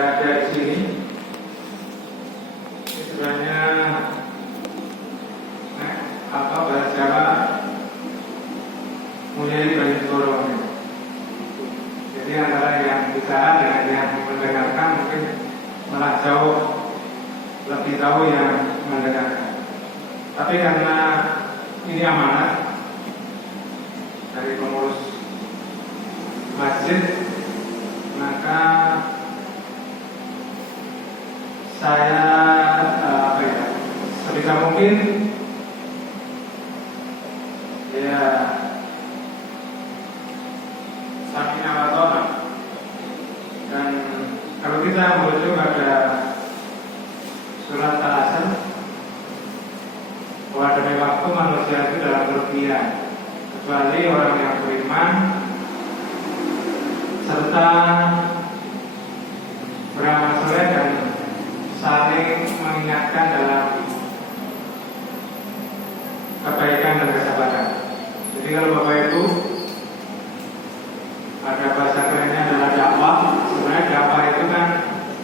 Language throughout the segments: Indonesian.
berada di sini. Sebenarnya bahasa Jawa mulai banyak golongan. Jadi antara yang bicara dengan yang mendengarkan mungkin malah jauh lebih tahu yang mendengarkan. Tapi karena ini amanat dari pengurus masjid, maka saya sebisa mungkin ya sakinah wa ta'ah. Dan kalau kita merujuk pada surat Al-Asr, bahwa demi waktu manusia itu dalam kerugian kecuali orang yang beriman serta beramal soleh dan saling mengingatkan dalam kebaikan dan kesabaran. Jadi kalau Bapak Ibu ada bahasa kerennya adalah dakwah, sebenarnya dakwah itu kan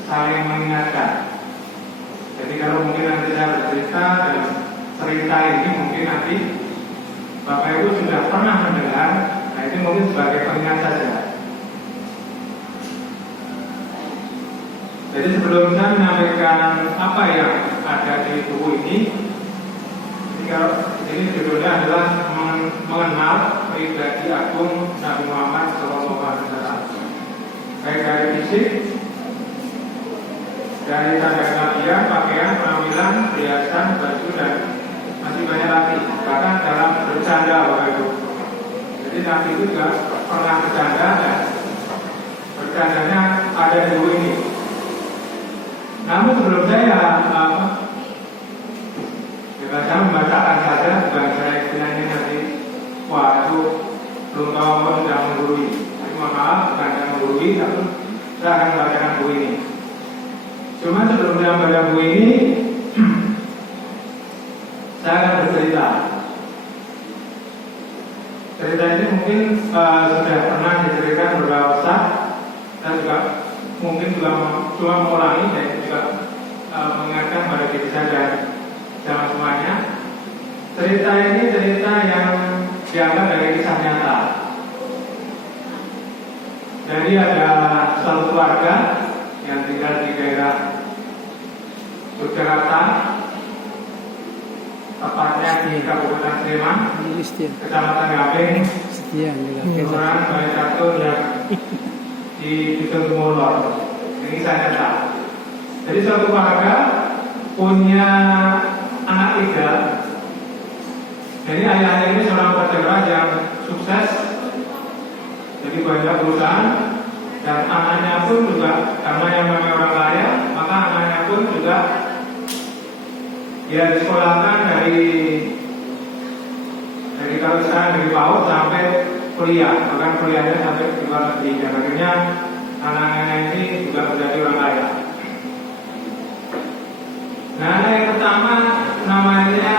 saling mengingatkan. Jadi kalau mungkin nanti saya bercerita dan cerita ini mungkin nanti Bapak Ibu sudah pernah mendengar, nah itu mungkin sebagai pengingat saja. Jadi sebelum saya menyampaikan apa yang ada di buku ini, ini judulnya adalah mengenal pribadi agung Nabi Muhammad SAW. Baik dari fisik, dari tanda kenabian, pakaian, penampilan, perhiasan, baju dan masih banyak lagi. Bahkan dalam bercanda Bapak Ibu. Jadi Nabi itu juga pernah bercanda dan bercandanya ada di buku ini. Namun sebelum saya saya membacakan saja, bukan saya istilahnya nanti wah itu belum tahu apa sudah menggurui. Tapi mohon maaf, bukan saya menggurui, tapi saya akan membacakan buku ini. Cuma sebelum saya membaca buku ini, saya akan bercerita. Cerita ini mungkin sudah pernah diceritakan beberapa saat, dan juga mungkin juga cuma mengulangi dan juga mengingatkan pada diri saya dan jangan semuanya. Cerita ini cerita yang diambil dari kisah nyata. Jadi ada suatu keluarga yang tinggal di daerah Yogyakarta, tepatnya di Kabupaten Sleman, Kecamatan Gaping, Kelurahan Balai Catur yang di Dusun Tumulor. Ini saya nyata. Jadi suatu keluarga punya anak tiga. Jadi ayahnya ini seorang pedagang yang sukses, jadi banyak perusahaan, dan anaknya pun juga karena yang namanya orang kaya, maka anaknya pun juga dia disekolahkan dari kalau sekarang dari PAUD sampai kuliah, bahkan kuliahnya sampai di luar negeri. Dan akhirnya anaknya ini juga menjadi orang kaya. Nah, anak yang pertama namanya,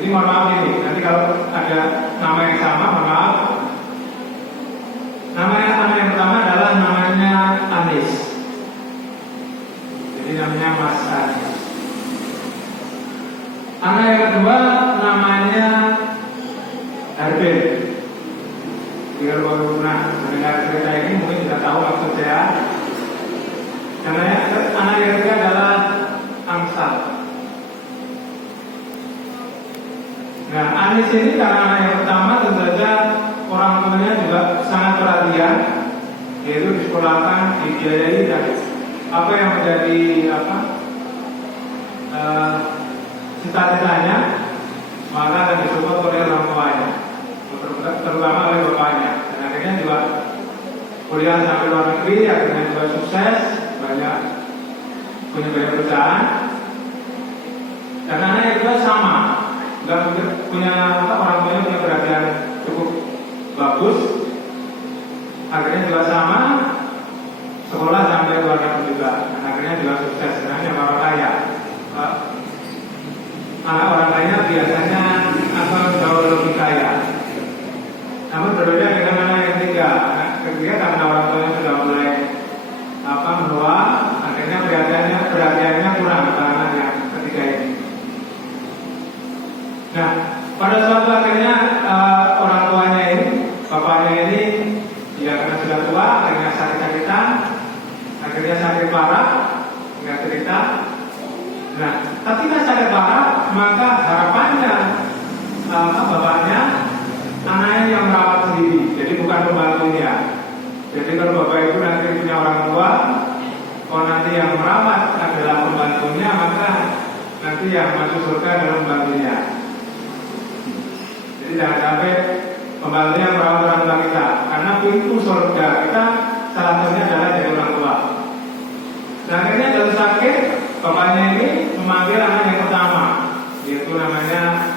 ini mohon maaf ini, nanti kalau ada nama yang sama, mohon maaf. Namanya anak yang pertama adalah namanya Anis. Jadi namanya Mas Anis. Anak yang kedua namanya Harbin. Jika baru pernah mendengar cerita ini mungkin sudah tahu maksud saya. Anak yang ketiga adalah Amsal. Nah, Anis ini karena anak yang pertama tentu saja orang tuanya juga sangat perhatian, yaitu disekolahkan, dibiayai dan apa yang menjadi cita-citanya maka akan disupport oleh orang tuanya, terutama oleh bapaknya. Dan akhirnya juga kuliah sampai luar negeri, akhirnya juga sukses, punya banyak perusahaan. Dan anaknya juga sama, nggak punya orang tuanya punya perhatian cukup bagus, akhirnya juga sama, sekolah sampai luar negeri juga, dan akhirnya juga sukses dengan orang kaya. Anak orang kaya biasanya jauh lebih kaya. Namun berbeda dengan anak yang ketiga. Anak ketiga karena orang tuanya sudah mulai sakit parah, nggak cerita. Nah, ketika sakit parah, maka harapannya bapaknya, anaknya yang merawat sendiri, jadi bukan pembantunya. Jadi kalau bapak ibu nanti punya orang tua, kalau nanti yang merawat adalah pembantunya, maka nanti yang masuk surga adalah pembantunya. Jadi jangan sampai pembantunya merawat orang tua kita, karena pintu surga kita salah satunya adalah dari orang tua. Nah, akhirnya jatuh sakit, bapaknya ini memanggil anak yang pertama, yaitu namanya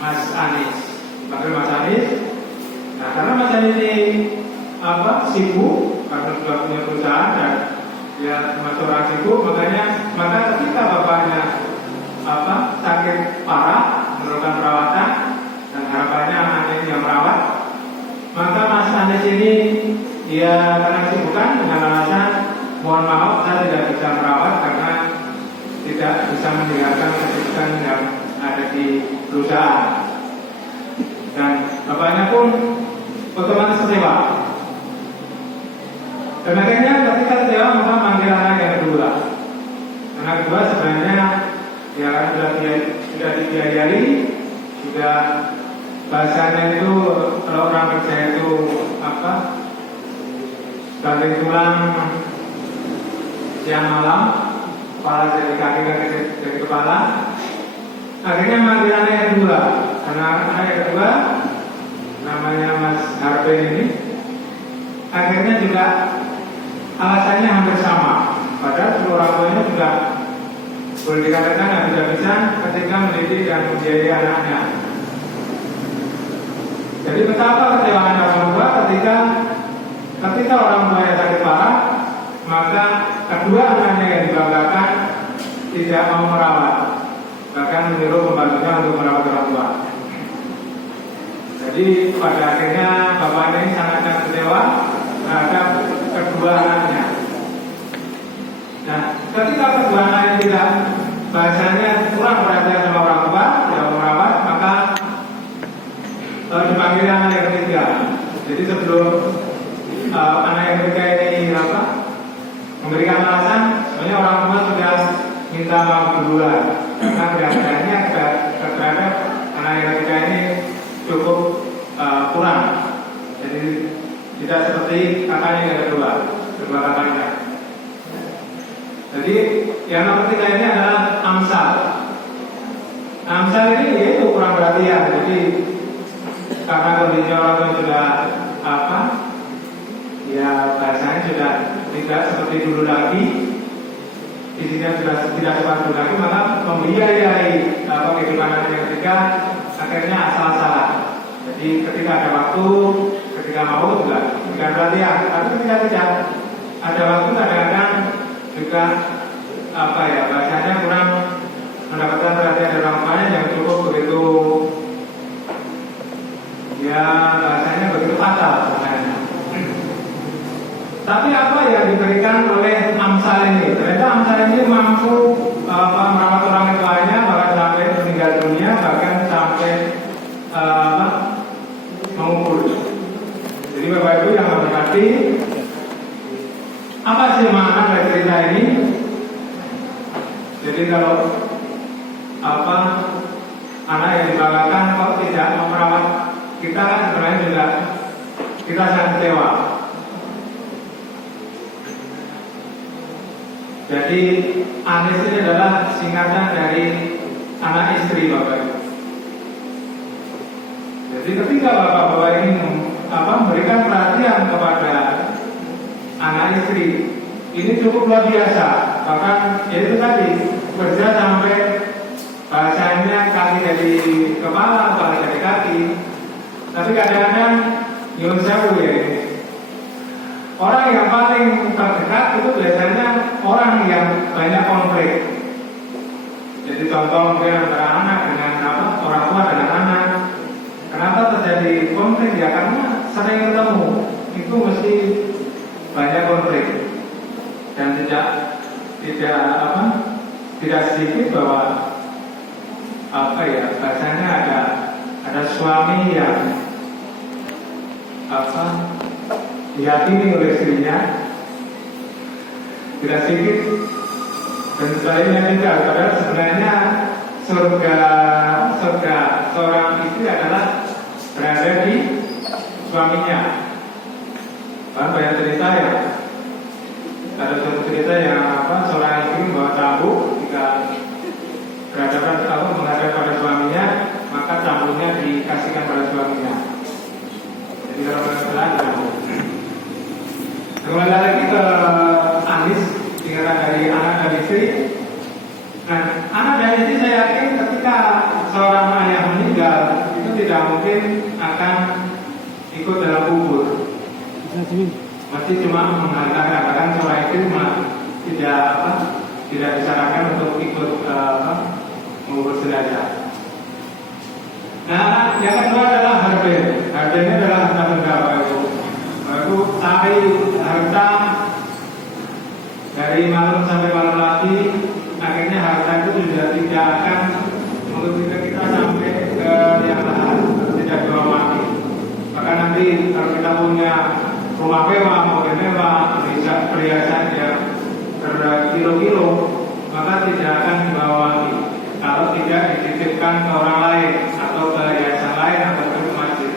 Mas Anis. Dipanggil Mas Anis. Nah, karena Mas Anis ini sibuk, karena sudah punya perusahaan dan dia termasuk orang sibuk, maka ketika bapaknya sakit parah, memerlukan perawatan, dan harapannya anaknya ini yang merawat, maka Mas Anis ini dia karena kesibukan dengan alasan mohon maaf saya tidak bisa merawat karena tidak bisa meninggalkan kesibukan yang ada di perusahaan. Dan bapaknya pun otomatis kecewa. Dan akhirnya ketika kecewa maka manggil anak yang kedua. Anak kedua sebenarnya ya kan sudah dibiayai, sudah bahasanya itu kalau orang kerja itu banting tulang siang malam, kepala jadi kaki, kaki jadi kepala. Akhirnya manggil anak yang kedua. Anak yang kedua namanya Mas Harben ini, akhirnya juga alasannya hampir sama. Padahal seluruh orang tuanya juga boleh dikatakan habis-habisan ketika mendidik dan membiayai anaknya. Jadi betapa kecewaan orang tua ketika orang tua yang sakit parah, maka kedua anaknya yang dibanggakan tidak mau merawat, bahkan menyuruh pembantunya untuk merawat orang tua. Jadi pada akhirnya bapaknya ini sangat kecewa terhadap kedua anaknya. Nah, ketika kedua anaknya tidak, bahasanya kurang perhatian sama orang tua, tidak merawat, maka dipanggil anak yang ketiga. Jadi sebelum anak yang ketiga ini memberikan alasan, sebenarnya orang tua sudah minta maaf duluan karena biasanya terhadap anak yang ketiga ini cukup kurang. Jadi tidak seperti kakaknya yang kedua kakaknya. Jadi yang nomor ketiga ini adalah Amsal. Amsal ini yaitu kurang perhatian. Jadi karena kondisi orang tua sudah ya bahasanya sudah tidak seperti dulu lagi, isinya sudah tidak seperti dulu lagi, maka membiayai kehidupan anak yang ketiga akhirnya asal-asalan. Jadi ketika ada waktu, ketika mau juga berikan perhatian, tapi ketika tidak ada waktu kadang-kadang juga bahasanya kurang mendapatkan perhatian dari orang tuanya yang cukup begitu, ya bahasanya begitu fatal sebenarnya. Tapi apa yang diberikan oleh Amsal ini? Ternyata Amsal ini mampu merawat orang tuanya bahkan sampai meninggal dunia, bahkan sampai mengubur. Jadi Bapak Ibu yang berarti apa sih makna dari cerita ini? Jadi kalau anak yang dibanggakan kok tidak merawat kita, kan sebenarnya juga kita sangat kecewa. Jadi Anis ini adalah singkatan dari anak istri Bapak Ibu. Jadi ketika bapak-bapak ini memberikan perhatian kepada anak istri, ini cukup luar biasa. Bahkan itu tadi kerja sampai bahasanya kaki dari kepala, kepala dari kaki. Tapi kadang-kadang nyuwun sewu ya. Orang yang paling terdekat itu biasanya orang yang banyak konflik. Jadi contoh mungkin antara anak dengan orang tua dengan anak. Kenapa terjadi konflik? Ya karena sering ketemu. Itu mesti banyak konflik. Dan tidak sedikit bahwa bahasanya ada suami yang dihakimi oleh istrinya, tidak sedikit. Dan sebaliknya juga, padahal sebenarnya surga seorang istri adalah berada di suaminya. Kan banyak cerita ya. Ada satu cerita yang seorang istri membawa tamu jika menghadap pada suaminya, maka tamunya dikasihkan pada suaminya. Jadi kalau belajar. Kembali lagi ke Anis, tingkatan dari anak dan istri. Nah, anak dan istri saya yakin ketika seorang ayah meninggal itu tidak mungkin akan ikut dalam kubur. Masih cuma menghantarkan, bahkan seorang istri tidak disarankan untuk ikut mengurus jenazah. Nah, yang kedua adalah harben. Harben ini adalah harta benda, Bapak Ibu, sampai harta dari malam sampai malam lagi, akhirnya harta itu sudah tidak akan mengikuti kita sampai ke yang lain, tidak dibawa mati. Maka nanti kalau kita punya rumah mewah, mobil mewah, bisa perhiasan yang berkilo-kilo, maka tidak akan dibawa mati kalau tidak dititipkan ke orang lain atau ke yayasan lain atau ke masjid.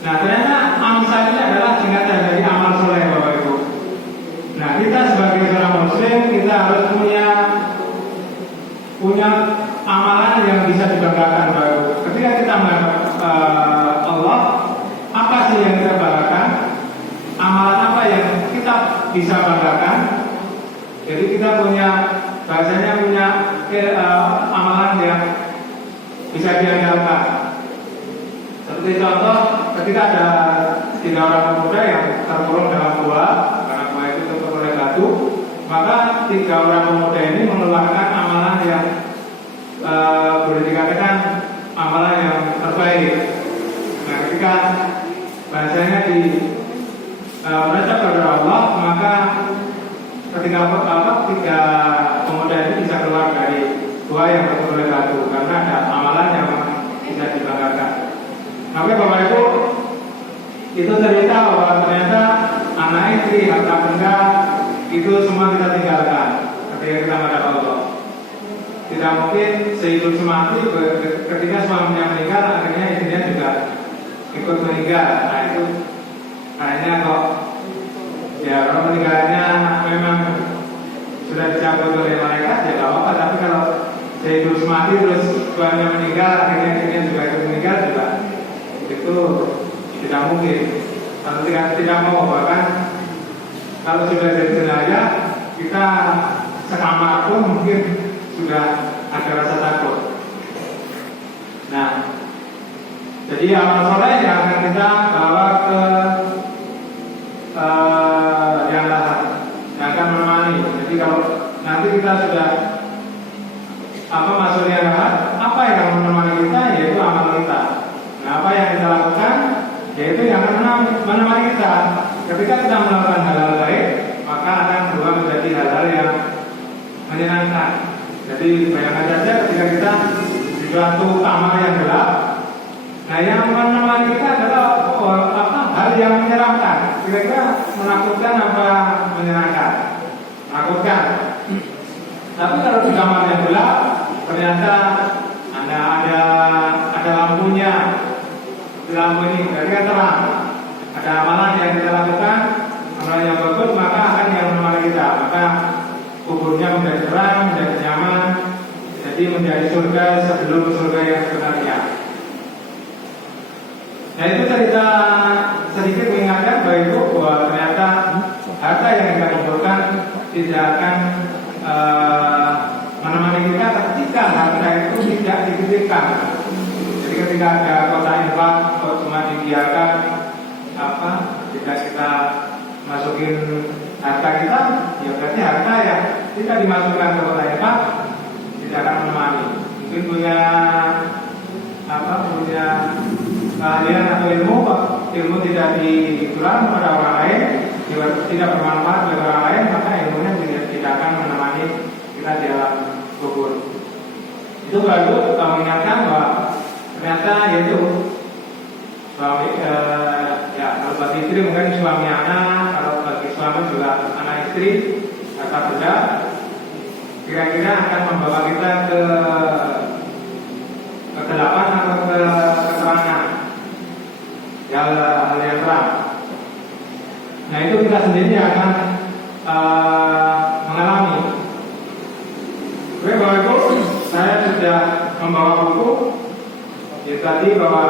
Nah, ternyata amsal ini adalah singkatan dari amal soleh, Bapak Ibu. Nah, kita sebagai seorang muslim, kita harus punya amalan yang bisa dibanggakan, Bapak Ibu. Ketika kita menghadap Allah, apa sih yang kita banggakan? Amalan apa yang kita bisa banggakan? Jadi kita bahasanya punya amalan yang bisa diandalkan. Seperti contoh, ketika ada 3 orang pemuda yang terkurung dalam gua, karena gua itu tertutup oleh batu, maka 3 orang pemuda ini mengeluarkan amalan yang boleh dikatakan amalan yang terbaik. Nah, ketika bahasanya merasa kepada Allah, maka ketika 3 pemuda ini bisa keluar dari gua yang tertutup oleh batu, karena ada amalan yang bisa dibanggakan. Maka Bapak Ibu, itu cerita bahwa ternyata anak istri, harta benda itu semua kita tinggalkan ketika kita menghadap Allah. Tidak mungkin sehidup semati ketika suaminya meninggal, akhirnya istrinya juga ikut meninggal. Nah, itu kayaknya kok ya kalau meninggalnya memang sudah dicabut oleh malaikat, ya gak apa-apa. Tapi kalau sehidup semati terus suaminya meninggal, akhirnya istrinya juga ikut meninggal, juga itu tidak mungkin. Kalau tidak mau, bahkan kalau sudah jadi jenazah, kita sekamar pun mungkin sudah ada rasa takut. Nah, jadi amal soleh yang akan kita bawa ke yang lahat, yang akan menemani. Jadi kalau nanti kita sudah masuk yang lahat, apa yang akan menemani kita? Yaitu amal kita. Nah, apa yang kita lakukan? Yaitu yang akan menemani kita. Ketika kita melakukan hal-hal baik, maka akan berubah menjadi hal-hal yang menyenangkan. Jadi bayangkan saja ketika kita di suatu kamar yang gelap, nah yang menemani kita adalah hal yang menyeramkan. Kira-kira menakutkan apa menyenangkan? Menakutkan. Tapi kalau di kamar yang gelap, ternyata ada lampunya. Di lampu ini berarti kan terang. Ada amalan yang kita lakukan, amalan yang bagus, maka akan yang menemani kita. Maka kuburnya menjadi terang, menjadi nyaman, jadi menjadi surga sebelum surga yang sebenarnya. Nah, itu cerita sedikit mengingatkan Bapak Ibu bahwa ternyata harta yang kita kumpulkan tidak akan menemani kita ketika harta itu tidak dititipkan. Jadi ketika ada kotak infak kok cuma dibiarkan tidak kita masukin harta kita, ya berarti harta yang tidak dimasukkan ke kotak infak tidak akan menemani. Mungkin punya keahlian atau ilmu tidak ditularkan pada orang lain, tidak bermanfaat bagi orang lain, maka ilmunya tidak akan menemani kita di dalam kubur. Itu baru mengingatkan bahwa ternyata yaitu suami, kalau bagi istri mungkin suami anak, kalau bagi suami juga anak istri, kata benda, kira-kira akan membawa kita ke kegelapan atau ke keterangan, hal yang terang. Nah itu kita sendiri akan mengalami. Oke, Bapak Ibu, saya sudah membawa buku. Ya tadi bahwa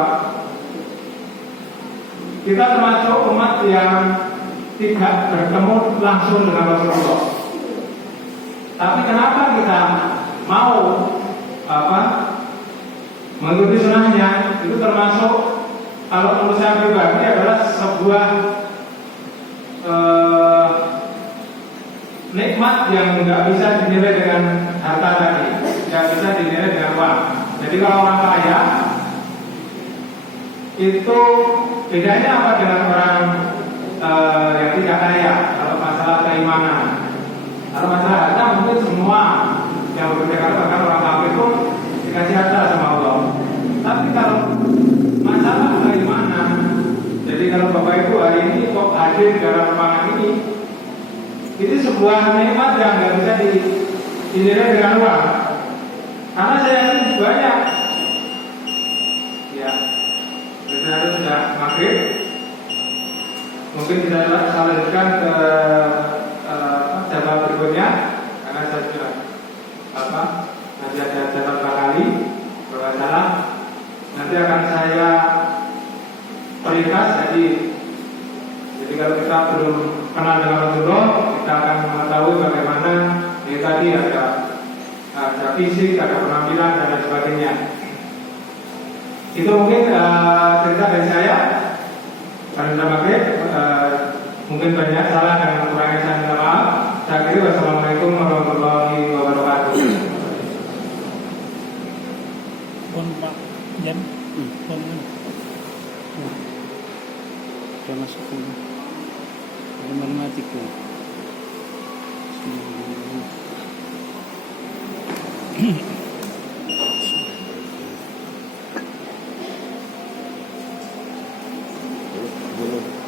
kita termasuk umat yang tidak bertemu langsung dengan Rasulullah. Tapi kenapa kita mau mengikuti sunnahnya? Itu termasuk, kalau menurut saya pribadi, adalah sebuah nikmat yang nggak bisa dinilai dengan harta tadi, nggak bisa dinilai dengan uang. Jadi kalau orang kaya itu bedanya apa dengan orang yang tidak kaya? Kalau masalah keimanan, kalau masalah harta mungkin semua yang bekerja, bahkan orang kafir pun dikasih harta sama Allah. Tapi kalau masalah keimanan, jadi kalau Bapak Ibu hari ini kok hadir dalam ruangan ini, itu sebuah nikmat yang nggak bisa dinilai dengan uang. Karena saya yakin banyak, ya, kita sudah maghrib, mungkin kita lanjutkan ke jadwal berikutnya, karena saya sudah nanti ada jadwal kali bahwa salah, nanti akan saya peringkas. Jadi kalau kita belum kenal dengan Rasulullah, kita akan mengetahui bagaimana ini tadi ada fisik, ada penampilan dan lain sebagainya. Itu mungkin cerita dari saya. Karena maghrib, mungkin banyak salah dan kurangnya saya minta maaf. Saya kira wassalamualaikum warahmatullahi wabarakatuh. Pak jam, Sudah masuk ke matematika. Belum.